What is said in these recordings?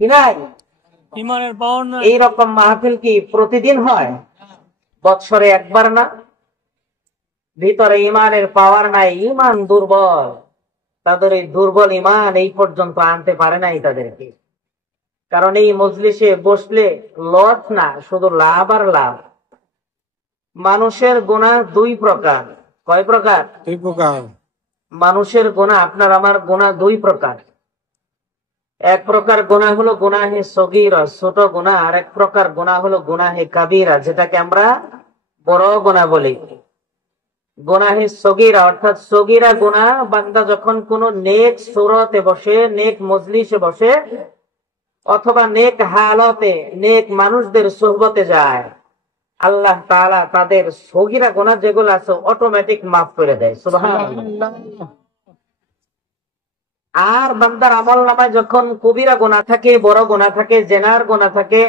কি নাই? ইমানের পাওয়ার নাই। এইরকম মাহফিল কি প্রতিদিন হয়? বৎসরে একবার না? ভিতরে ইমানের পাওয়ার নাই, ইমান দুর্বল। তাদের এই দুর্বল ইমান এই পর্যন্ত আনতে পারে নাই তাদেরকে। কারণ এই মজলিসে বসলে লস না, শুধু লাভ আর লাভ। মানুষের গুনাহ দুই প্রকার। কয় প্রকার? দুই প্রকার। মানুষের গুনাহ, আপনার আমার গুনাহ দুই প্রকার। এক প্রকার গুনাহ হলো গুনাহে সগীরা, ছোট গুনাহ। আর এক প্রকার গুনাহ হলো গুনাহে কাবীরা, যেটাকে আমরা বড় গুনাহ বলি। গুনাহে সগীরা অর্থাৎ সগীরা গুনাহ বান্দা যখন কোন নেক সূরতে বসে, নেক মজলিসে বসে, অথবা নেক হালতে নেক মানুষদের সোহবতে যায়, আল্লাহ তাআলা তাদের সগীরা গুনাহ যেগুলো আছে অটোমেটিক মাফ করে দেয়। সুবহানাল্লাহ। আর বান্দার আমল নামায় যখন কবিরা গুনাহ থাকে, বড় গুনাহ থাকে, জেনার গুনাহ থাকে,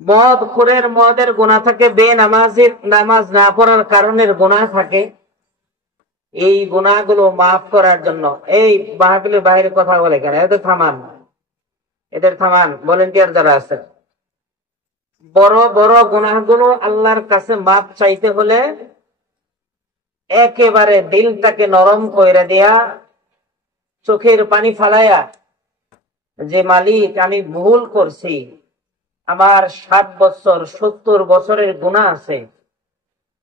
মদ খুরের মদের গুনাহ থাকে, বেনামাজির নামাজ না পড়ার কারণের গুনাহ থাকে, এই গুনাহগুলো মাফ করার জন্য এই মাহফিলের বাইরে কথা বলে কেন? এদের থামান ভলেন্টিয়ার যারা আছে। বড় বড় গুনাহগুলো আল্লাহর কাছে মাফ চাইতে হলে একেবারে দিলটাকে নরম কইরা দেয়া, চোখের পানি ফালাইয়া, যে মালিক আমি ভুল করছি, আমার 60 বছর 70 বছরের গুনাহ আছে,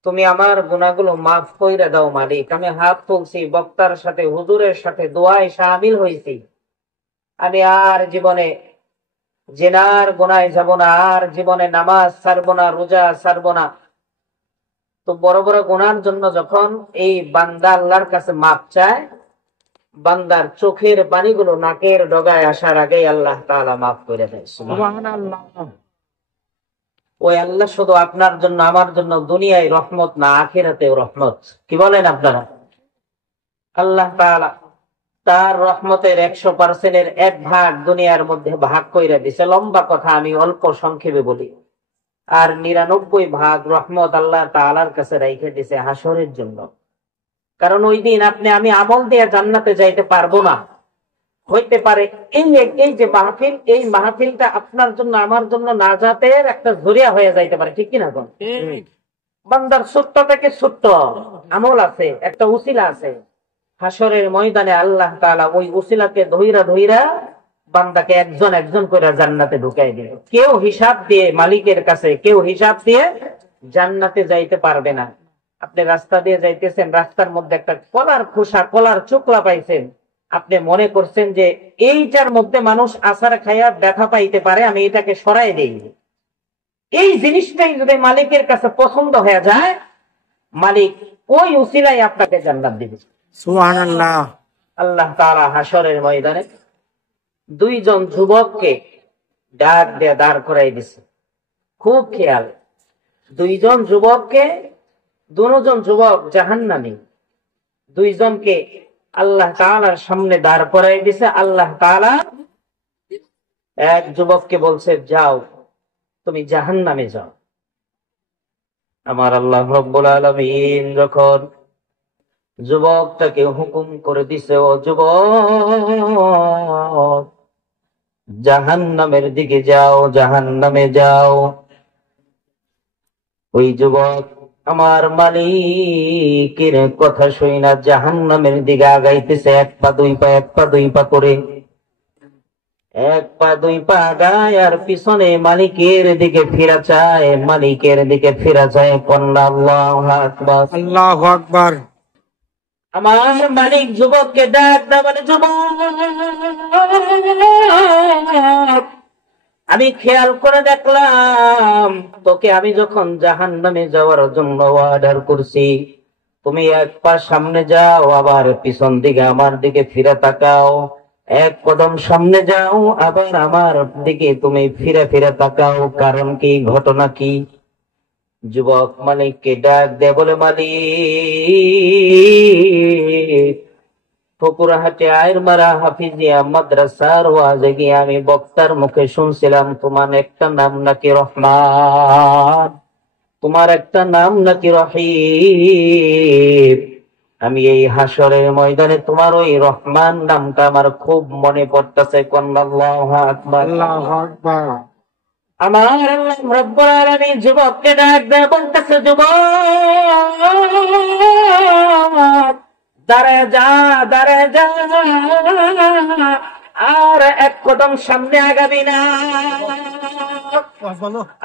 তুমি আমার গুনাহগুলো মাফ কইরা দাও মালিক। আমি হাত তুলছি, বক্তার সাথে হুজুরের সাথে দোয়ায় শামিল হয়েছি, আমি আর জীবনে জিনার গুনায় যাব না, আর জীবনে নামাজ ছাড়বো না, রোজা ছাড়বো না। তো বড় বড় গুনার জন্য যখন এই বান্দা আল্লাহর কাছে মাফ চায়, বান্দার চোখের পানিগুলো নাকের ডগায় আসার আগেই আল্লাহ তাআলা মাফ করে দেয়। সুবহানাল্লাহ। ওই আল্লাহ শুধু আপনার জন্য আমার জন্য দুনিয়ায় রহমত না, আখিরাতেও রহমত। কি বলেন আপনারা? আল্লাহ তাআলা তার রহমতের 100%-এর 1 ভাগ দুনিয়ার মধ্যে ভাগ কইরা দিছে। লম্বা কথা, আমি অল্প সংক্ষেপে বলি। আর 99 ভাগ রহমত আল্লাহ তাআলার কাছে রাইখে দিছে হাসরের জন্য। কারণ ওই দিন আপনি আমি আমল দিয়ে জান্নাতে যাইতে পারবো না। হইতে পারে এই যে মাহফিল, এই মাহফিলটা আপনার জন্য আমার জন্য নাজাতের একটা জরিয়া হয়ে যাইতে পারে। ঠিক কিনা? কোন বান্দার ছোট্ট থেকে ছোট্ট আমল আছে, একটা উসিলা আছে। হাসরের ময়দানে আল্লাহ তাআলা ওই উসিলাকে ধইরা ধইরা বান্দাকে একজন একজন করে জান্নাতে ঢুকাই দিবে। কেউ হিসাব দিয়ে মালিকের কাছে, কেউ হিসাব দিয়ে জান্নাতে যাইতে পারবে না। আপনি রাস্তা দিয়ে যাইতেছেন, রাস্তার মধ্যে একটা কলার খোসা, কলার চোকলা পাইছেন, আপনি মনে করছেন যে এইটার মধ্যে মানুষ আছাড় খাইয়া ব্যথা পাইতে পারে, আমি এটাকে সরাই দেই। এই জিনিসটাই যদি মালিকের কাছে পছন্দ হয়ে যায়, মালিক ওই উসিলাই আপনাকে জান্নাত দিবে। সুবহানাল্লাহ। আল্লাহ তাআলা হাসরের ময়দানে 2 জন যুবককে ডাক দিয়ে দাঁড় করাই দিছে। খুব খেয়াল, 2 জন যুবককে, 2 জন যুবক জাহান্নামী, 2 জনকে আল্লাহ তাআলার সামনে দাঁড় করাই দিছে। আল্লাহ তাআলা এক যুবককে বলছে, যাও তুমি জাহান্নামে যাও। আমার আল্লাহ রব্বুল আলামিন যখন যুবকটাকে হুকুম করে দিছে, ও যুবক জাহান্নামের দিকে যাও, জাহান্নামে যাও, ওই যুবক আমার মালিকের কথা শুই না জাহান্নামের দিকে আগাইতেছে। 1 পা 2 পা, 1 পা 2 পা করে, 1 পা 2 পা আগায় আর পিছনে মালিকের দিকে ফিরা চায়, মালিকের দিকে ফিরা চায়। আল্লাহু আকবার, আল্লাহু আকবার। আমার মালিক যুবককে ডাক দা, বলে যুবক আমি খেয়াল করে দেখলাম তোকে আমি যখন জাহান্নামে যাওয়ার জন্য অর্ডার করছি, তুমি 1 পা সামনে যাও, আবার পিছন দিকে আমার দিকে ফিরে তাকাও, 1 কদম সামনে যাও, আবার আমার দিকে তুমি ফিরে ফিরে তাকাও। কারণ কি, ঘটনা কি? যুবক মালিককে ডাক দে, বলে মালিক ফকুরাহাটে আয়ের মারা হাফিজিয়া মাদ্রাসার ওয়াজে গিয়ে আমি বক্তার মুখে শুনছিলাম তোমার একটা নাম নাকি রহমান, তোমার একটা নাম নাকি রহিম। আমি এই হাসরের ময়দানে তোমার ওই রহমান নামটা আমার খুব মনে পড়তেছে। আল্লাহু আকবার। আল্লাহু আকবার। আমার আল্লাহ রব্বুল আলামিন যুবককে ডাক দেয়, বলতেছে, যুবক দাঁড়ায় যা, দাঁড়ায় যা, আর এক কদম সামনে আগাবি না।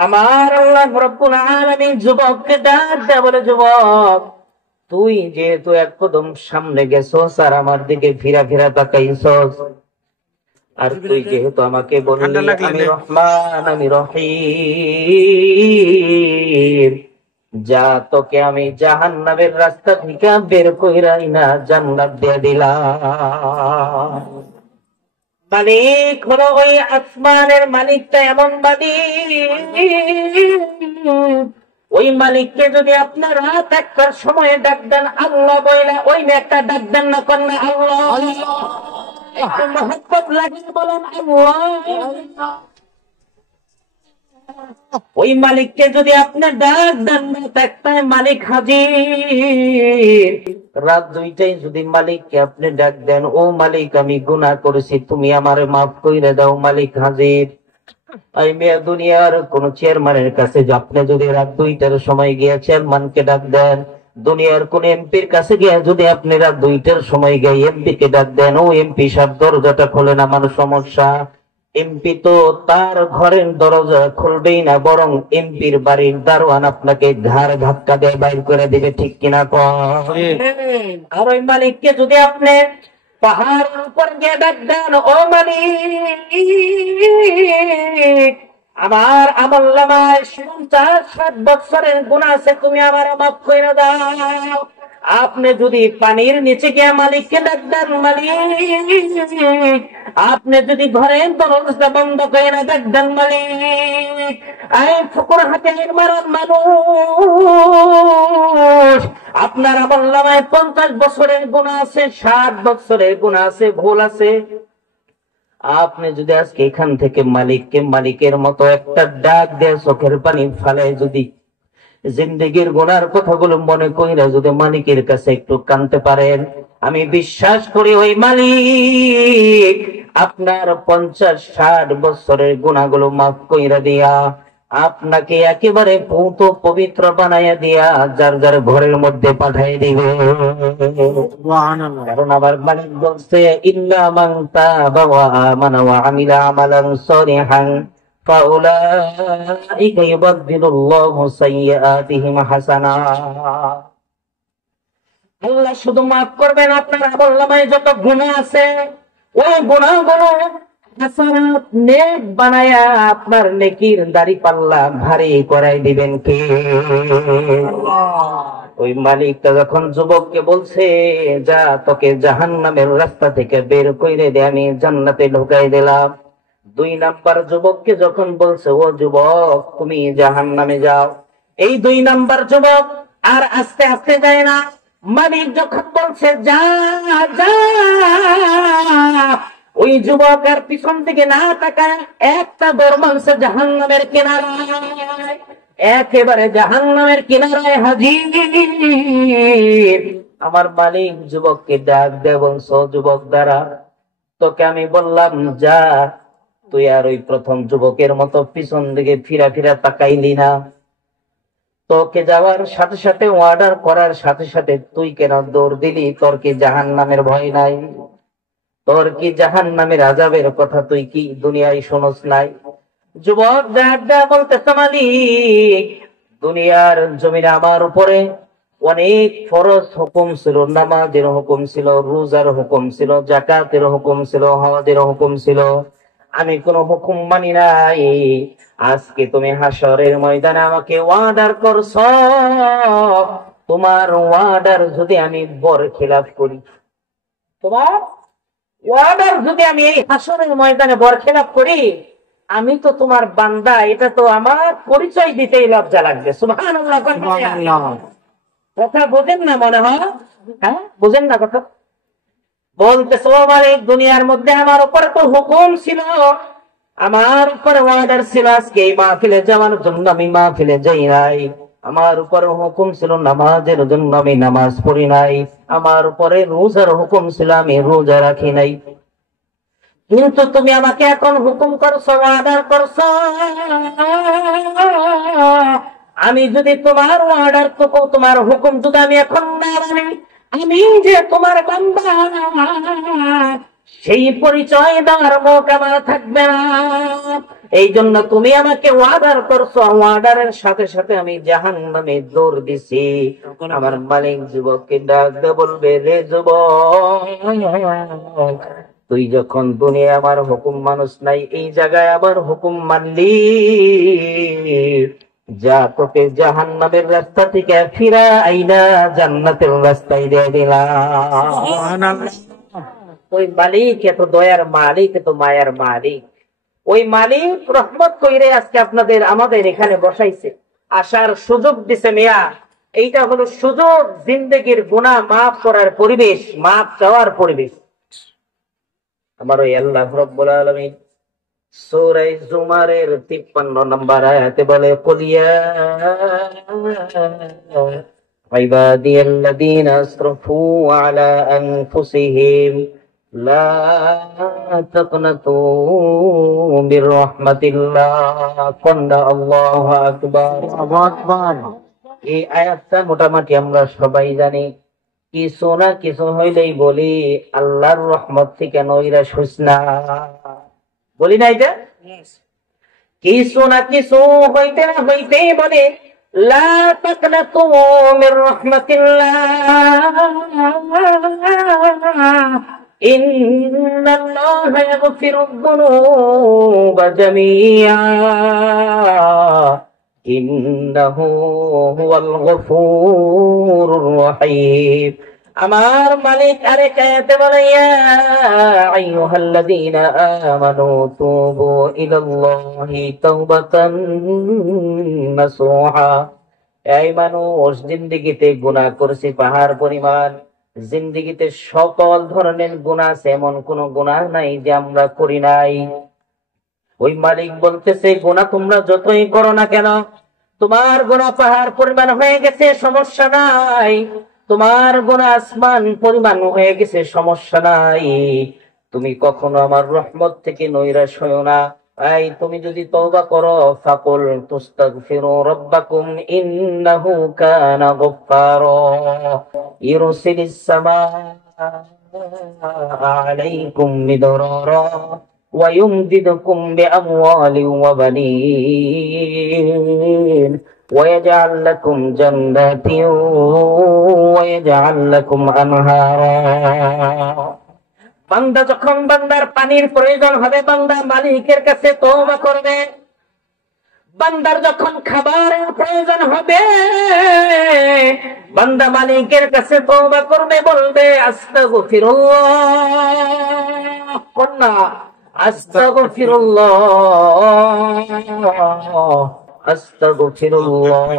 আমার আল্লাহ রব্বুল আলামিন যুবককে ডাক দেয়, বলে, যুবক তুই যেহেতু এক কদম সামনে গেছস আর আমার দিকে ফিরা ফিরা তাকাইছস, আর তুই যেহেতু আমাকে বললি আমি রহমান, আমি রহিম, যা তোকে আমি জাহান্নামের রাস্তা থেকে বের কইরাই না জান্নাত দিয়ে দিলাম। মালিক হলো ওই আসমানের মালিকটা এমন মালিক, ওই মালিককে যদি আপনার রাত একটার সময় ডাক দেন আল্লাহ বইলা, ওই একটা ডাক দেন না কন্যা আল্লাহ, একটু মহব্বত লাগিয়ে বলেন আল্লাহ। ওই মালিককে যদি আপনি ডাক দেন রাত একটায় মালিক হাজির, রাত 2টায় যদি মালিককে আপনি ডাক দেন, ও মালিক আমি গুনাহ করেছি তুমি আমারে মাফ কইরা দাও, মালিক হাজির। এই মেয়ে দুনিয়ার কোন চেয়ারম্যানের কাছে আপনি যদি রাত 2টার সময় গিয়ে চেয়ারম্যানকে ডাক দেন, দুনিয়ার কোন এমপির কাছে গিয়ে যদি আপনি রাত 2টার সময় গিয়ে এমপি কে ডাক দেন, ও এমপি সাহেব দরজাটা খোলেন, আমার সমস্যা। এমপি তো তার ঘরের দরজা খুলবেই না, বরং এমপির বাড়ির দারোয়ান আপনাকে ঘাড় ধাক্কা দিয়ে বাইর করে দিবে, ঠিক কিনা কন? আর ওই মালিককে যদি আপনি পাহাড়ের উপর গিয়ে ডাক দেন, ও মালিক আমার আমলনামায় 60 বছরের গুনাহ আছে, তুমি আমার মাফ করে দাও। আপনি যদি পানির নিচে গিয়ে মালিককে ডাক দেন, মালিক আপনি যদি ঘরের দরজা বন্ধ করে ডাক দেন, মালিক এই ফুকুর হাতের মারার মানুষ, আপনার আমলনামায় 50 বছরের গুনাহ আছে, 60 বছরের গুনাহ আছে, ভুল আছে। আপনি যদি আজকে এখান থেকে মালিককে মালিকের মতো একটা ডাক দিয়ে চোখের পানি ফালায় যদি জিন্দেগির গুনার কথাগুলো মনে কইরা যদি মালিকের কাছে একটু কাঁদতে পারেন, আমি বিশ্বাস করি ওই মালিক আপনার 50-60 বছরের গুনাহগুলো মাফ কইরা দিয়া আপনাকে একেবারে পূত পবিত্র বানাইয়া দিয়া যার যার ঘরের মধ্যে পাঠাই দিবে। কারণ আমার মালিক বলছে, ইল্লা মান তাবা ওয়া আমানা ওয়া আমিলা আমালান সালিহান ফাউলাইকা ইউবাদদিলুল্লাহু সাইয়্যাতিহিম হাসানাত। আল্লাহ শুধু মাফ করবেন আপনার আমলনামায় যত গুনাহ আছে, ওই গুনাহগুলো হাসানাত নেক বানায়া আপনার নেকির দাড়ি পাল্লা ভারী করাই দিবেন কে? ওই মালিকটা যখন যুবককে বলছে, যা তোকে জাহান্নামের রাস্তা থেকে বের কইরে দে, আমি জান্নাতে ঢুকাই দিলাম। 2 নাম্বার যুবককে যখন বলছে, ও যুবক তুমি জাহান্নামে যাও, এই 2 নাম্বার যুবক আর আস্তে আস্তে যায় না। মালিক যখন বলছে যা যা, ওই যুবক আর পিছন থেকে না তাকায় একটা দৌড় মারছে জাহান্নামের কিনারায়, একেবারে জাহান্নামের কিনারায় হাজির। আমার মালিক যুবককে ডাক দেয়, বলছো যুবক দ্বারা তোকে আমি বললাম যা, তুই আর ওই প্রথম যুবকের মতো পিছন দিকে ফিরা ফিরা তাকাইলি না। তোকে যাওয়ার সাথে সাথে অর্ডার করার সাথে সাথে তুই কেন দৌড় দিলি? তোর কি জাহান্নামের ভয় নাই? তোর কি জাহান্নামের আযাবের কথা তুই কি দুনিয়ায় শুনস নাই? যুবক বলতেছে, মালিক দুনিয়ার জমিনে আমার উপরে অনেক ফরজ হুকুম ছিল, নামাজের হুকুম ছিল, রোজার হুকুম ছিল, যাকাতের হুকুম ছিল, হজের হুকুম ছিল, আমি কোন হুকুম মানি নাই। আজকে তুমি হাসরের ময়দানে আমাকে ওয়াদার করছ, তোমার ওয়াদার যদি আমি বরখিলাফ করি, তোমার ওয়াদার যদি আমি এই হাসরের ময়দানে বরখিলাফ করি, আমি তো তোমার বান্দা, এটা তো আমার পরিচয় দিতেই লজ্জা লাগবে। সুবহানাল্লাহ। কথা বোঝেন না মনে হয়? হ্যাঁ বোঝেন না কথা? বলতেছে, মালিক দুনিয়ার মধ্যে আমার উপরে তো হুকুম ছিল, আমার উপরে ওয়ার্ডার ছিল, আজকে এই মাহফিলে যাওয়ার জন্য আমি মাহফিলে যাই নাই। আমার উপরে হুকুম ছিল নামাজের জন্য আমি নামাজ পড়ি নাই, আমার উপরে রোজার হুকুম ছিল আমি রোজা রাখি নাই। কিন্তু তুমি আমাকে এখন হুকুম করছো, অর্ডার করছো, আমি যদি তোমার অর্ডার টুকু তোমার হুকুম যদি আমি এখন না মানি, আমি যে তোমার বান্দা সেই পরিচয় দেওয়ার মুখ আমার থাকবে না। এই জন্য তুমি আমাকে অর্ডার করছো, অর্ডারের সাথে সাথে আমি জাহান্নামে দৌড় দিছি। আমার মালিক যুবককে ডাক দিয়ে বলবে, রে যুবক, তুই যখন দুনিয়া আমার হুকুম মানুষ নাই, এই জায়গায় আবার হুকুম মানলি, যা তোকে জাহান্নামের রাস্তা থেকে ফিরা আইনা জান্নাতের রাস্তায় দিয়ে দিলাম। ওই মালিক এত দয়ার মালিক, এত মায়ার মালিক, ওই মালিক রহমত কইরে আজকে আপনাদের আমাদের এখানে বসাইছে, আসার সুযোগ দিছে। মিয়া, এইটা হলো সুযোগ, জিন্দেগির গুনাহ মাফ করার পরিবেশ, মাফ চাওয়ার পরিবেশ। আমার ওই আল্লাহ রাব্বুল আলামিন সূরা জুমারের 53 নম্বর আয়াতে বলে, কুলিয়া ইবাদিয়াল্লাযীনা আসরাফু আলা আনফুসিহিম লা তাকনাতু মির রাহমাতিল্লাহ। কন্ডা আল্লাহু আকবার। এই আয়াতটা মোটামুটি আমরা সবাই জানি। কিছু না কিছু হইলেই বলি আল্লাহর রহমত থেকে নৈরাশ হইস না, বলি না এটা? কিছু না কিছু হইতে না হইতেই বলে লা তাকনাতু মির রাহমাতিল্লাহ, ইন্নাল্লাহা ইয়াগফিরুয যুনুবা জামিআ, ইন্নাহু হুয়াল গফুরুর রহিম। আমার মালিক আরেক আয়াতে বলে, ইয়া আইয়ুহাল্লাযীনা আমানু তুবু ইলাল্লাহি তাওবাতান নাসুহা। এই মানুষ, জিন্দেগিতে গুনাহ করেছি পাহাড় পরিমাণ, জিন্দেগিতে সকল ধরনের গুনাহ আছে, এমন কোন গুনাহ নাই যে আমরা করি নাই। ওই মালিক বলতেছে, গুনাহ তোমরা যতই করো না কেন, তোমার গুনাহ পাহাড় পরিমাণ হয়ে গেছে, সমস্যা নাই। তোমার গুনাহ আসমান পরিমাণ হয়ে গেছে, সমস্যা নাই। তুমি কখনো আমার রহমত থেকে নৈরাশ হয়ো না। এই তুমি যদি তওবা করো, ফাকুল তুস্তাগফিরু রাব্বাকুম ইন্নাহু কানা গফফারা ইরসিলিস সামাআ আলাইকুম মিদরারা ওয়া ইউমদিদকুম বিআমওয়ালিন ওয়া বানিন ويجعل لكم جنات ويجعل لكم أنهارا। বান্দা যখন বান্দার পানির প্রয়োজন হবে, বান্দা মালিকের কাছে তওবা করবে। বান্দার যখন খাবারের প্রয়োজন হবে, বান্দা মালিকের কাছে তওবা করবে, বলবে আস্তাগফিরুল্লাহ। কন্যা আস্তাগফিরুল্লাহ, আস্তাগফিরুল্লাহ।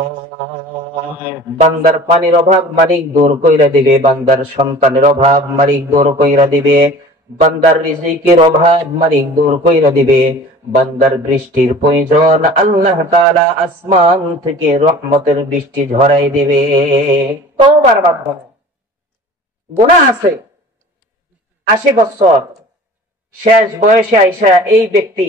বান্দার পানির অভাব মালিক দূর কইরা দিবে, বান্দার সন্তানের অভাব মালিক দূর কইরা দিবে, বান্দার রিজিকের অভাব মালিক দূর কইরা দিবে, বান্দার বৃষ্টির প্রয়োজন আল্লাহ তাআলা আসমান থেকে রহমতের বৃষ্টি ঝরাই দিবে তওবার মাধ্যমে। গুনাহ আছে, 80 বছর শেষ বয়সে আইসা এই ব্যক্তি